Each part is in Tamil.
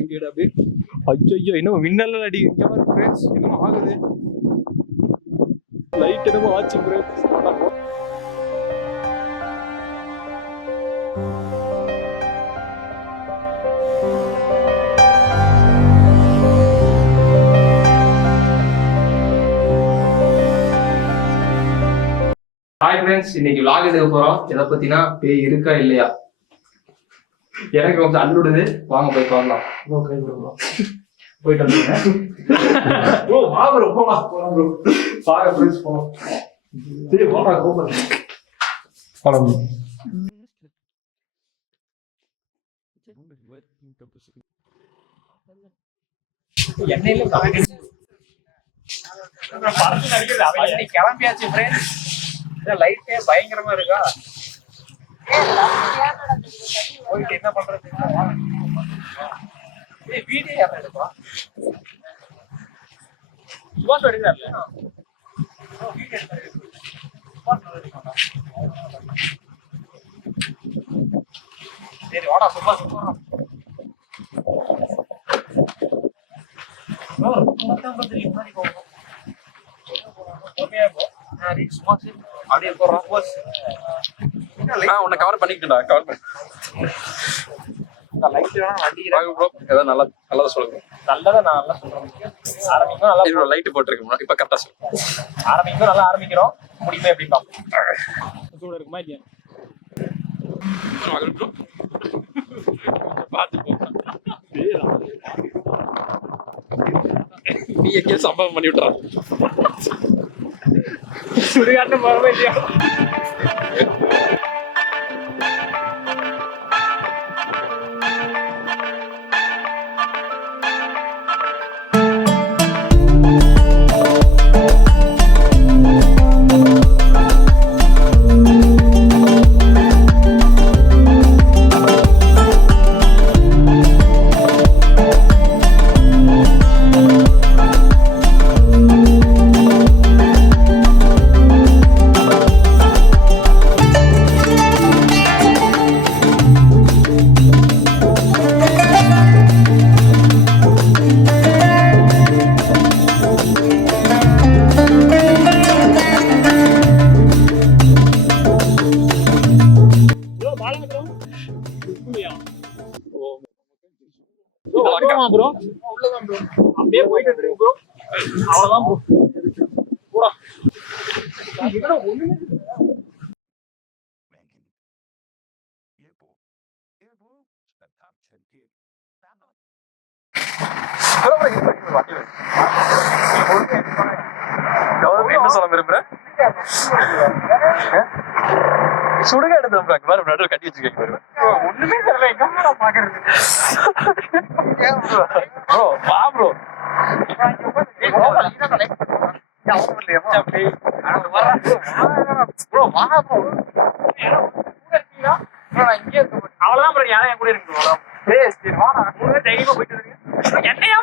எங்கடா அப்படியே ஐயோ இன்னும் மின்னல் அடி இங்க மாதிரி ஃப்ரெண்ட்ஸ் இன்னும் ஆகுது லைட் என்னமோ ஆச்சு ஃப்ரெண்ட்ஸ். ஹாய் ஃப்ரெண்ட்ஸ், இன்னைக்கு vlog எடுக்க போறோம். எதை பத்தினா பேய் இருக்கா இல்லையா. எனக்கு கொஞ்சம் அள்ளுடுது, வாங்க போய் பார்க்கலாம். போயிட்டு வந்துருங்க. ப்ரோ வா ப்ரோ, போலாம் ப்ரோ. பாருங்க ஃப்ரெண்ட்ஸ், போலாம். சரி வாடா கோபம். போலாம். எண்ணெயில கிளம்பியாச்சு ஃப்ரெண்ட்ஸ். லைட்டே பயங்கரமா இருக்கா. போயிட்டு என்ன பண்றது, வீடியோ யாரும் எடுப்பா சுபாஷ் எடுக்கிறாரு. சரி வாடா சுபாஷ். முன்னாடி போகணும். அப்படியே போறோம். உன்னை கவர் பண்ணிக்கிட்டா கவர் பண்ணி நல்லதா சொல்லுங்க. நல்லதா நான் நல்லா சொல்றேன். ஆரம்பிக்கும் நல்லா லைட் போட்டுருக்கேன். இப்ப கரெக்டா சொல்லுங்க. ஆரம்பிக்கும் நல்லா ஆரம்பிக்கிறோம். முடியுமே எப்படி பார்ப்போம். இருக்குமா இல்லையா நீ எங்கேயோ சம்பவம் பண்ணி விட்டுறான். சுடுகாட்டம் போகவே இல்லையா. ப்ரோ அவ்வளவுதான் ப்ரோ, அப்படியே போயிட்டு இருக்கு ப்ரோ. அவ்வளவுதான் ப்ரோ. போடா இதெல்லாம் ஒண்ணுமே என்ன சொல்ல விரும்புறேன். சுடுக எடுத்து நடுவில் கட்டி வச்சுக்க. ஒண்ணுமே தெரியல, எங்க பாக்குறது. ப்ரோ வா ப்ரோ. அவ்வளவுதான் ப்ரோ, யாரும் என் கூட இருக்கு. தைரியமா போயிட்டு இருக்கு. என்னையா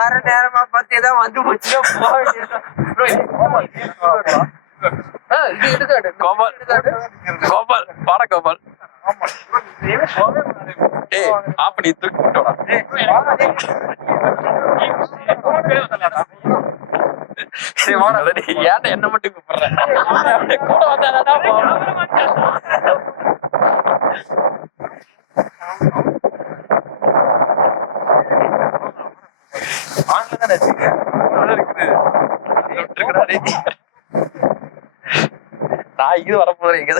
வர நேரமா பார்த்துதான் வந்து போச்சு. கோபால் கோபால் பாட கோபால். அப்படி தூக்கி விட்டோம். ஏன்டா என்ன மட்டும் கூப்பிடுறேன். கூட வந்தாடா. நான் இது வரப்போறேன் எங்க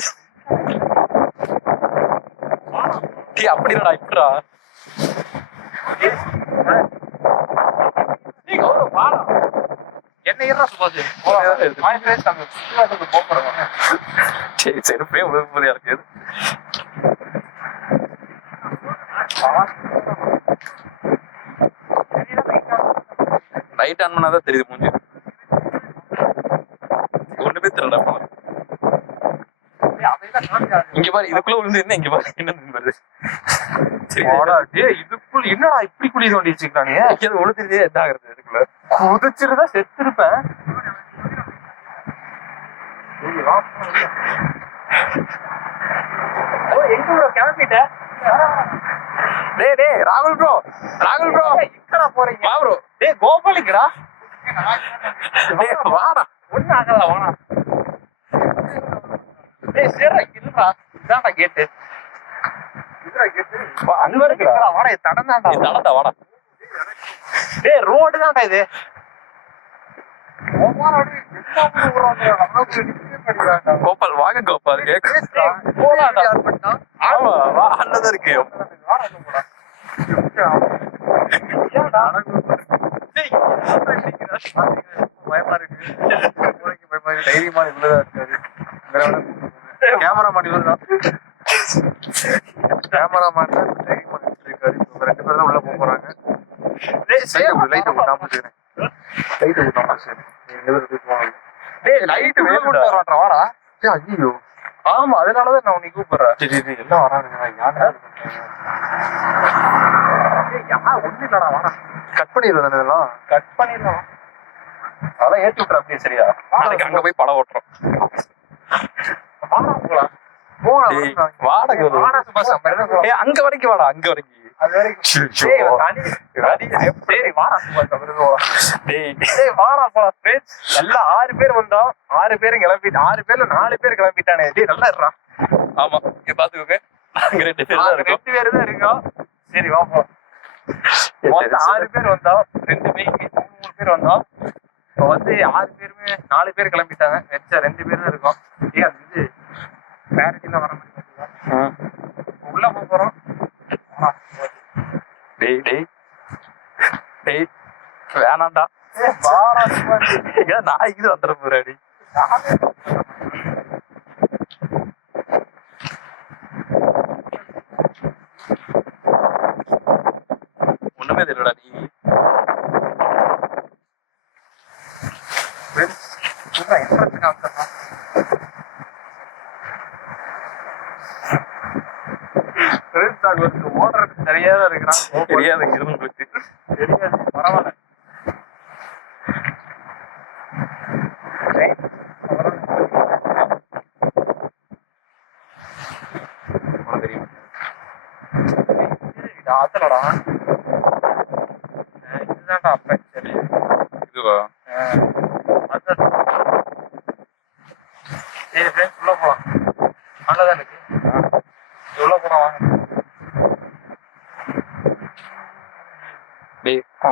அப்படிடா இப்படா. என்ன ஏறா சுபாஷ். சரி செருப்பே உதவியா இருக்கு. லைட் ஆன் பண்ணாதான் தெரியுது மூஞ்சி. ஒண்ணுமே தெரியல. இங்க பாரு, இதுக்குள்ள விழுந்து என்ன இங்க பாரு என்ன வருது. இதுக்குள்ள என்னடா இப்படி குழி தோண்டி வச்சுக்கிறானே. ஒழுத்துறதே என்ன ஆகுறது இதுக்குள்ள. குதிச்சிருந்தா செத்துருப்பேன். எங்க ப்ரோ கிளம்பிட்ட? டேய் ராகுல் ப்ரோ எங்கடா போறீங்க? வா ப்ரோ. டேய் கோபாலிங்கடா. டேய் வாடா. ஒண்ணு ஆகல வாடா. டேய் சேரா இல்லடா. இதான்டா கேட். இதுடா கேட். வா அங்க இருக்குடா. வாடா தடந்தாடா. வாடா. டேய் ரோடு தான்டா இது. கோபால் வாங்க கோபால். ஆமா வா அண்ணதான் இருக்கு. பயமா இருக்கு. தைரியமா இவ்வளவுதான் இருக்காது. கேமராமேன் இவருதான். கேமராமேன் தைரியமா இருக்காரு. 2 பேரும் தான் உள்ள போறாங்க. ஆமா அதனாலதான் நான் உன்னை கூப்பிடுறேன். எல்லாம் வரானுங்க. ஒண்ணு இல்லடா வாடா. கட் பண்ணிடுவேன். கட் பண்ணிடலாம். அதெல்லாம் ஏற்றி விட்டுற அப்படியே சரியா? அங்க போய் படம் ஓட்டுறோம். அங்க வரைக்கும் வாடா. அங்க வரைக்கும் எல்லாம் 6 பேர் வந்தோம். 6 பேரும் கிளம்பிட்டு 6 பேர்ல 4 பேர் கிளம்பிட்டானே. நல்லா இருறா. ஆமா இங்க பாத்துக்கோங்க. 2 பேர் தான் இருக்கோம். சரி வா போ. 6 பேர் வந்தோம். 2 மைக்கு 3 பேர் வந்தோம். இப்போ வந்து 6 பேருமே 4 பேர் கிளம்பிட்டாங்க. வச்சா 2 பேர் தான் இருக்கோம். இது கிளாரிட்டில வர மாதிரி உள்ள போறோம். வேணாண்டா. நான் இது வந்துட போறாடி. ஒண்ணுமே தெரியலடா நீ. ஓடுறதுக்கு தெரியாத இருக்கிறான். தெரியாது உங்களுக்கு தெரியாது. பரவாயில்ல. தெரியும் ஆத்தலடா. இதுதான்டா அப்ப சரி. இதுவா? சரி ஃப்ரெண்ட்ஸ் உள்ள போலாம். நல்லதான் இருக்கு. உள்ள போலாம் வாங்க.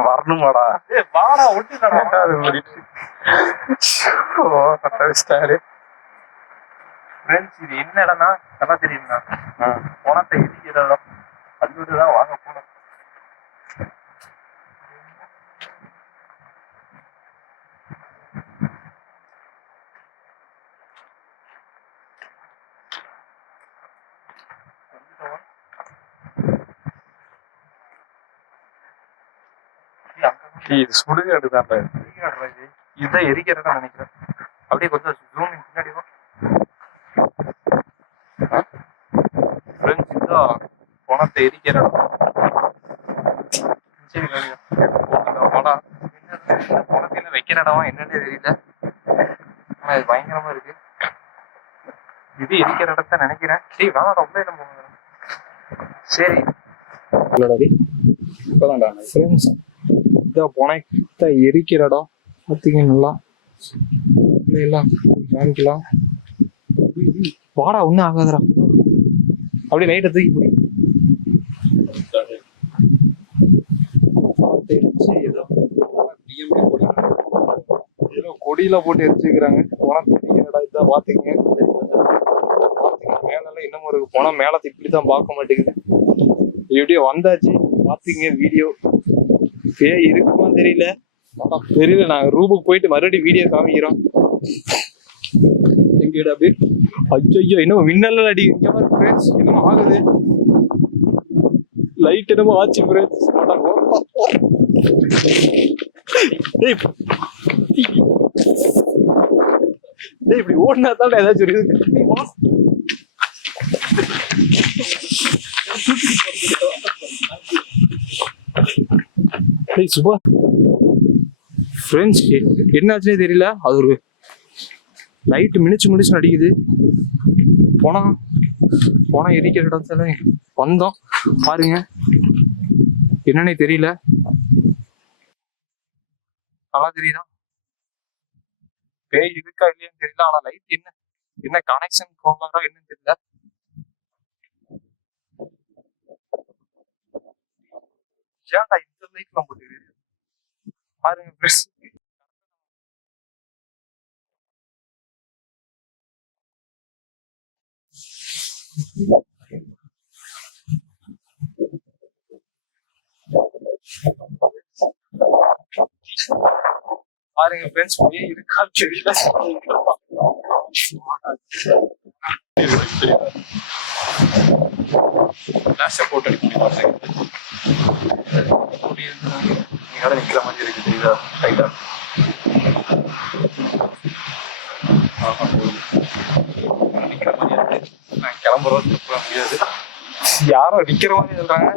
வரணுமாடா? வாடா ஒட்டிடா. இது என்ன இடம்னா நல்லா தெரியுமா? பணத்தை எரிக்கிற இடம். கல்லூரிதான் வாங்க போனோம். இது சுடுகாடு தான். இதுதான் எரிக்கிறதா நினைக்கிறேன். அப்படியே கொஞ்சம் ஜூம் பின்னாடி இதுதான் பணத்தை எரிக்கிற சரி பணம் பணத்தை என்ன வைக்கிற இடமா என்னன்னே தெரியல. ஆனா இது பயங்கரமா இருக்கு. இது எரிக்கிற இடத்த நினைக்கிறேன். சரி வேணாம் ரொம்ப இடம் போங்க. சரி இப்பதான்டா ஃப்ரெண்ட்ஸ் இதான் பணத்தை எரிக்கிற இடம். பார்த்தீங்க நல்லா எல்லாம் காமிக்கலாம். வாடா ஒன்றும் ஆகாதுடா. அப்படியே லைட்டை தூக்கி போய் கொடியில போட்டு எரிச்சுக்கிறாங்க. பணம் தெரிகிறடா. இதான் பாத்தீங்க மேல இன்னமும் ஒரு பணம் மேல இப்படிதான் பார்க்க மாட்டேங்குது. இப்படியே வந்தாச்சு பாத்தீங்க வீடியோ. பேய் இருக்குமா தெரியல. நாங்க ரூமுக்கு போயிட்டு மறுபடியும் வீடியோ காமிக்கிறோம். எங்கடா அப்படியே ஐயோ இன்னும் மின்னல் அடி என்னமோ ஆகுது. லைட் என்னமோ ஆச்சு ஃப்ரெண்ட்ஸ். இப்படி ஓடினா தான் ஏதாச்சும் இருக்குது. சுபா ஃப்ரெண்ட்ஸ் என்னாச்சுன்னே தெரியல, அது ஒரு லைட் மினிச்சு அடிக்குது. போனா எரிக்கிற இடத்துல வந்தோம், பாருங்க என்னன்னே தெரியல. நல்லா தெரியுதா பேய் இருக்கா இல்லையான்னு தெரியல. ஆனா லைட் என்ன கனெக்ஷன் போகாரா என்னன்னு தெரியல. ஏன்டா இந்த லைட்லாம் போட்டு பாருங்க ஃப்ரெண்ட்ஸ். பாருங்க ஃப்ரெண்ட்ஸ், பேய் இருக்கா தெரியல. போட்டு நிக்கிற மாதிரி இருக்கு, தெரியுதா லைட்டா. நிக்கிற மாதிரி இருக்கு. நான் கிளம்புறது முடியாது. யாரோ நிக்கிற மாதிரி சொல்றாங்க.